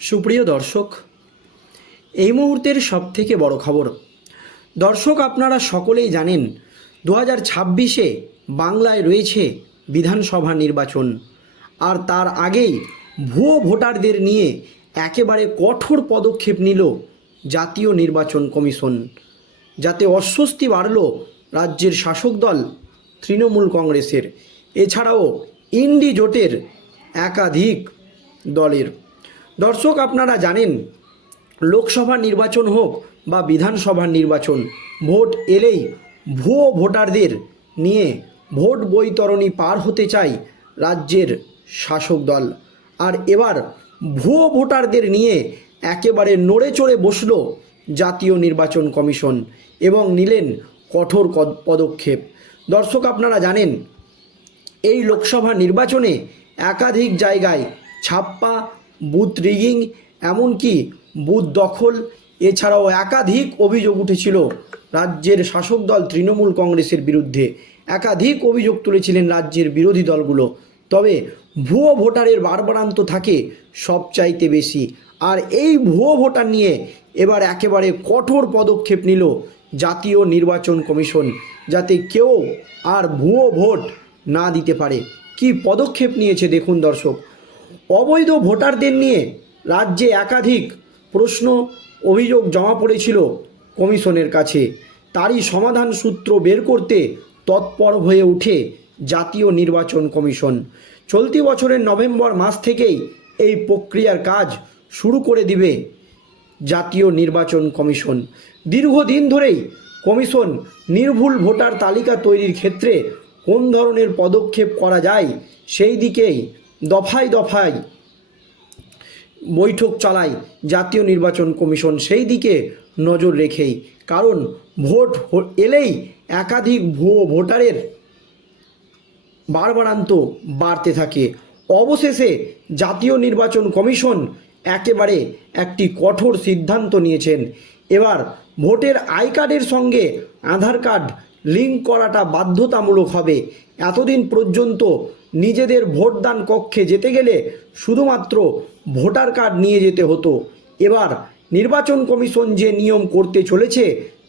সুপ্রিয় দর্শক, এই মুহূর্তের সবথেকে বড় খবর। দর্শক, আপনারা সকলেই জানেন, দু হাজার ছাব্বিশে বাংলায় রয়েছে বিধানসভা নির্বাচন। আর তার আগেই ভুয়ো ভোটারদের নিয়ে একেবারে কঠোর পদক্ষেপ নিল জাতীয় নির্বাচন কমিশন। যাতে অস্বস্তি বাড়ল রাজ্যের শাসক দল তৃণমূল কংগ্রেসের। এছাড়াও ইন্ডি জোটের একাধিক দলের। দর্শক, আপনারা জানেন, লোকসভা নির্বাচন হোক বা বিধানসভার নির্বাচন, ভোট এলেই ভুয়ো ভোটারদের নিয়ে ভোট বৈতরণী পার হতে চায় রাজ্যের শাসক দল। আর এবার ভুয়ো ভোটারদের নিয়ে একেবারে নড়ে চড়ে বসল জাতীয় নির্বাচন কমিশন এবং নিলেন কঠোর পদক্ষেপ। দর্শক, আপনারা জানেন, এই লোকসভা নির্বাচনে একাধিক জায়গায় ছাপ্পা বুথ রিগিং, এমনকি বুথ দখল, এছাড়াও একাধিক অভিযোগ উঠেছিল। রাজ্যের শাসক দল তৃণমূল কংগ্রেসের বিরুদ্ধে একাধিক অভিযোগ তুলেছিলেন রাজ্যের বিরোধী দলগুলো। তবে ভুয়ো ভোটারের বারবারান্ত থাকে সবচাইতে বেশি। আর এই ভুয়ো ভোটার নিয়ে এবার একেবারে কঠোর পদক্ষেপ নিল জাতীয় নির্বাচন কমিশন, যাতে কেউ আর ভুয়ো ভোট না দিতে পারে। কি পদক্ষেপ নিয়েছে দেখুন দর্শক অবৈধ ভোটারদের নিয়ে রাজ্যে একাধিক প্রশ্ন অভিযোগ জমা পড়েছিল কমিশনের কাছে। তারই সমাধান সূত্র বের করতে তৎপর হয়ে ওঠে জাতীয় নির্বাচন কমিশন। চলতি বছরের নভেম্বর মাস থেকেই এই প্রক্রিয়ার কাজ শুরু করে দিবে জাতীয় নির্বাচন কমিশন। দীর্ঘদিন ধরেই কমিশন নির্ভুল ভোটার তালিকা তৈরির ক্ষেত্রে কোন ধরনের পদক্ষেপ করা যায় সেই দিকেই দফায় দফায় বৈঠক চালায় জাতীয় নির্বাচন কমিশন। সেই দিকে নজর রেখেই, কারণ ভোট এলেই একাধিক ভুয়ো ভোটারের বারবারান্ত বাড়তে থাকে। অবশেষে জাতীয় নির্বাচন কমিশন একেবারে একটি কঠোর সিদ্ধান্ত নিয়েছেন। এবার ভোটের আই কার্ডের সঙ্গে আধার কার্ড লিঙ্ক করাটা বাধ্যতামূলক হবে। এতদিন পর্যন্ত নিজেদের ভোটদান কক্ষে যেতে গেলে শুধুমাত্র ভোটার কার্ড নিয়ে যেতে হতো। এবার নির্বাচন কমিশন যে নিয়ম করতে চলেছে,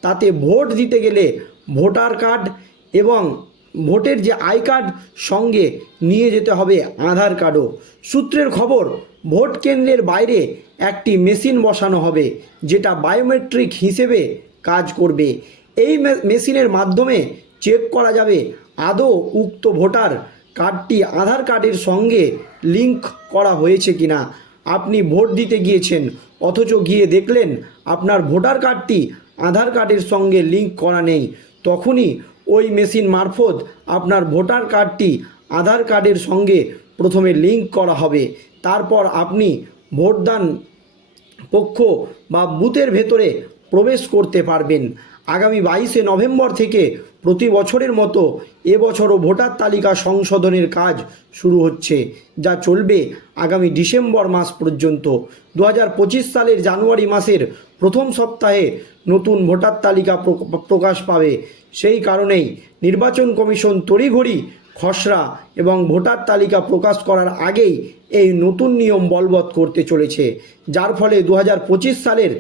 তাতে ভোট দিতে গেলে ভোটার কার্ড এবং ভোটের যে আই কার্ড সঙ্গে নিয়ে যেতে হবে আধার কার্ডও। সূত্রের খবর, ভোট কেন্দ্রের বাইরে একটি মেশিন বসানো হবে, যেটা বায়োমেট্রিক হিসেবে কাজ করবে। এই মেশিনের মাধ্যমে চেক করা যাবে আদৌ উক্ত ভোটার কার্ডটি আধার কার্ডের সঙ্গে লিংক করা হয়েছে কিনা? আপনি ভোট দিতে গিয়েছেন, অথচ গিয়ে দেখলেন আপনার ভোটার কার্ডটি আধার কার্ডের সঙ্গে লিংক করা নেই। তখনই ওই মেশিন মারফত আপনার ভোটার কার্ডটি আধার কার্ডের সঙ্গে প্রথমে লিংক করা হবে। তারপর আপনি ভোটদান পক্ষ বা বুথের ভেতরে প্রবেশ করতে পারবেন। আগামী বাইশে নভেম্বর থেকে প্রতি বছরের মতো এবছরও ভোটার তালিকা সংশোধনের কাজ শুরু হচ্ছে, যা চলবে আগামী ডিসেম্বর মাস পর্যন্ত। দু হাজার পঁচিশ সালের জানুয়ারি মাসের প্রথম সপ্তাহে নতুন ভোটার তালিকা প্রকাশ পাবে। সেই কারণেই নির্বাচন কমিশন তড়িঘড়ি খসড়া এবং ভোটার তালিকা প্রকাশ করার আগেই এই নতুন নিয়ম বলবৎ করতে চলেছে। যার ফলে দু হাজার পঁচিশ সালের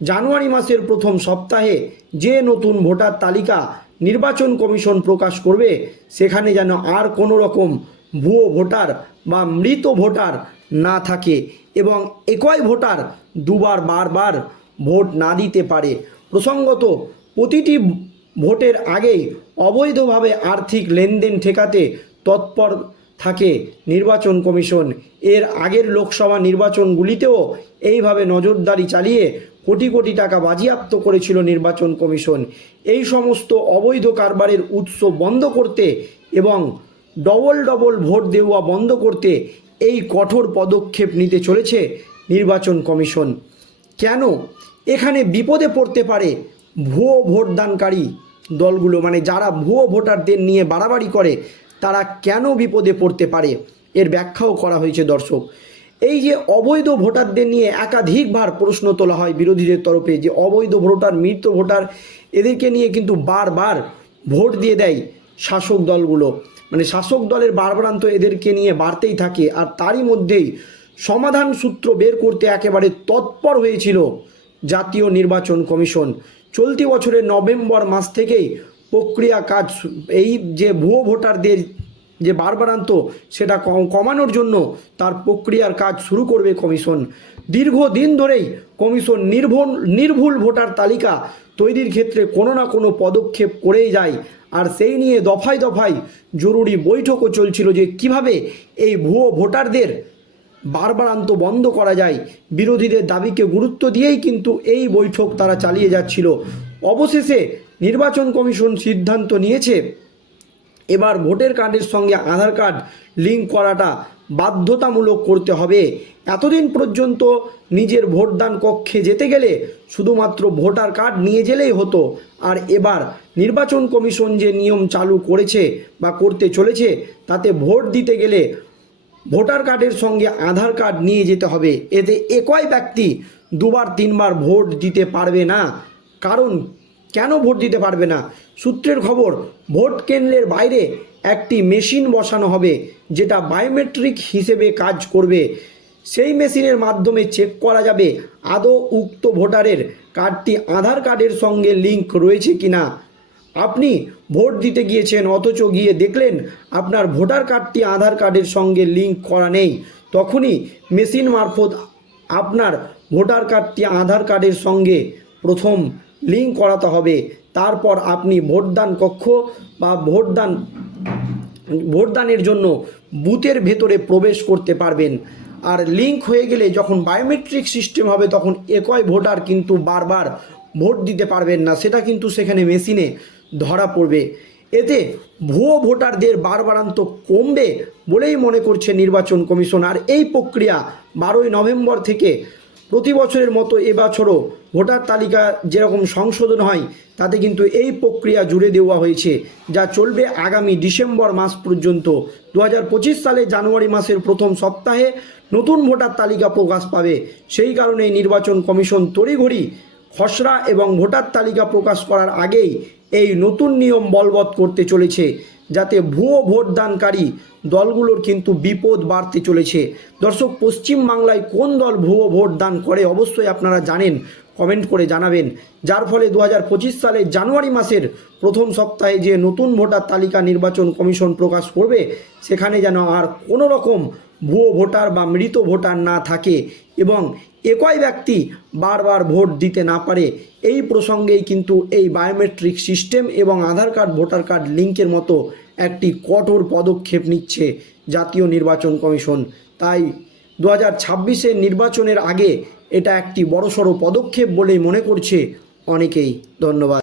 জানুয়ারি মাসের প্রথম সপ্তাহে যে নতুন ভোটার তালিকা নির্বাচন কমিশন প্রকাশ করবে, সেখানে যেন আর কোনো রকম ভুয়ো ভোটার বা মৃত ভোটার না থাকে এবং একই ভোটার দুবার, বারবার ভোট না দিতে পারে। প্রসঙ্গত, প্রতিটি ভোটের আগেই অবৈধভাবে আর্থিক লেনদেন ঠেকাতে তৎপর থাকে নির্বাচন কমিশন। এর আগের লোকসভা নির্বাচনগুলিতেও এইভাবে নজরদারি চালিয়ে কোটি কোটি টাকা বাজিয়াপ্ত করেছিল নির্বাচন কমিশন। এই সমস্ত অবৈধ কারবারের উৎস বন্ধ করতে এবং ডবল ডবল ভোট দেওয়া বন্ধ করতে এই কঠোর পদক্ষেপ নিতে চলেছে নির্বাচন কমিশন। কেন? এখানে বিপদে পড়তে পারে ভুয়ো ভোটদানকারী দলগুলো মানে যারা ভুয়ো ভোটারদের নিয়ে বাড়াবাড়ি করে, তারা কেন বিপদে পড়তে পারে? এর ব্যাখ্যাও করা হয়েছে দর্শক। এই যে অবৈধ ভোটারদের নিয়ে একাধিকবার প্রশ্ন তোলা হয় বিরোধীদের তরফে যে অবৈধ ভোটার মৃত ভোটার এদেরকে নিয়ে কিন্তু বারবার ভোট দিয়ে দেয় শাসক দলগুলো। মানে শাসক দলের বারবারান্ত এদেরকে নিয়ে বাড়তেই থাকে আর তারই মধ্যেই সমাধান সূত্র বের করতে একেবারে তৎপর হয়েছিল জাতীয় নির্বাচন কমিশন। চলতি বছরের নভেম্বর মাস থেকেই প্রক্রিয়া কাজ এই যে ভুয়ো ভোটারদের যে বারবারান্ত সেটা কম- কমানোর জন্য তার প্রক্রিয়ার কাজ শুরু করবে কমিশন। দীর্ঘদিন ধরেই কমিশন নির্ভুল নির্ভুল ভোটার তালিকা তৈরির ক্ষেত্রে কোনো না কোনো পদক্ষেপ করেই যায়। আর সেই নিয়ে দফায় দফায় জরুরি বৈঠকও চলছিল যে কীভাবে এই ভুয়ো ভোটারদের বারবারান্ত বন্ধ করা যায়। বিরোধীদের দাবিকে গুরুত্ব দিয়েই কিন্তু এই বৈঠক তারা চালিয়ে যাচ্ছিল। অবশেষে নির্বাচন কমিশন সিদ্ধান্ত নিয়েছে এবার ভোটার কার্ডের সঙ্গে আধার কার্ড লিঙ্ক করাটা বাধ্যতামূলক করতে হবে। এতদিন পর্যন্ত নিজের ভোটদান কক্ষে যেতে গেলে শুধুমাত্র ভোটার কার্ড নিয়ে গেলেই হতো। আর এবার নির্বাচন কমিশন যে নিয়ম চালু করেছে বা করতে চলেছে, তাতে ভোট দিতে গেলে ভোটার কার্ডের সঙ্গে আধার কার্ড নিয়ে যেতে হবে। এতে একই ব্যক্তি দুবার, তিনবার ভোট দিতে পারবে না। কারণ কেন ভোট দিতে পারবে না? সূত্রের খবর, ভোট কেন্দ্রের বাইরে একটি মেশিন বসানো হবে, যেটা বায়োমেট্রিক হিসেবে কাজ করবে। সেই মেশিনের মাধ্যমে চেক করা যাবে আদৌ উক্ত ভোটারের কার্ডটি আধার কার্ডের সঙ্গে লিঙ্ক রয়েছে কি না আপনি ভোট দিতে গিয়েছেন, অথচ গিয়ে দেখলেন আপনার ভোটার কার্ডটি আধার কার্ডের সঙ্গে লিঙ্ক করা নেই। তখনই মেশিন মারফত আপনার ভোটার কার্ডটি আধার কার্ডের সঙ্গে প্রথম লিঙ্ক করাতে হবে। তারপর আপনি ভোটদান কক্ষ বা ভোটদান, ভোটদানের জন্য বুথের ভেতরে প্রবেশ করতে পারবেন। আর লিঙ্ক হয়ে গেলে যখন বায়োমেট্রিক সিস্টেম হবে, তখন একই ভোটার কিন্তু বারবার ভোট দিতে পারবেন না। সেটা কিন্তু সেখানে মেশিনে ধরা পড়বে। এতে ভুয়ো ভোটারদের বারবারান্ত কমবে বলেই মনে করছে নির্বাচন কমিশন। আর এই প্রক্রিয়া বারোই নভেম্বর থেকে প্রতি বছরের মতো এবছরও ভোটার তালিকা যেরকম সংশোধন হয়, তাতে কিন্তু এই প্রক্রিয়া জুড়ে দেওয়া হয়েছে, যা চলবে আগামী ডিসেম্বর মাস পর্যন্ত। দু হাজার পঁচিশ সালে জানুয়ারি মাসের প্রথম সপ্তাহে নতুন ভোটার তালিকা প্রকাশ পাবে। সেই কারণে নির্বাচন কমিশন তড়িঘড়ি খসড়া এবং ভোটার তালিকা প্রকাশ করার আগেই এই নতুন নিয়ম বলবৎ করতে চলেছে। যাতে ভুয়ো ভোটদানকারী দলগুলোর কিন্তু বিপদ বাড়তে চলেছে। দর্শক, পশ্চিম বাংলায় কোন দল ভুয়ো ভোটদান করে অবশ্যই আপনারা জানেন, কমেন্ট করে জানাবেন। যার ফলে দু হাজার পঁচিশ সালে জানুয়ারি মাসের প্রথম সপ্তাহে যে নতুন ভোটার তালিকা নির্বাচন কমিশন প্রকাশ করবে, সেখানে যেন আর কোনো রকম ভুয়ো ভোটার বা মৃত ভোটার না থাকে এবং একই ব্যক্তি বারবার ভোট দিতে না পারে, এই প্রসঙ্গেই কিন্তু এই বায়োমেট্রিক সিস্টেম এবং আধার কার্ড ভোটার কার্ড লিঙ্কের মতো একটি কঠোর পদক্ষেপ নিচ্ছে জাতীয় নির্বাচন কমিশন। তাই দু হাজার ছাব্বিশের নির্বাচনের আগে এটা একটি বড়সড় পদক্ষেপ বলেই মনে করছে অনেকেই। ধন্যবাদ।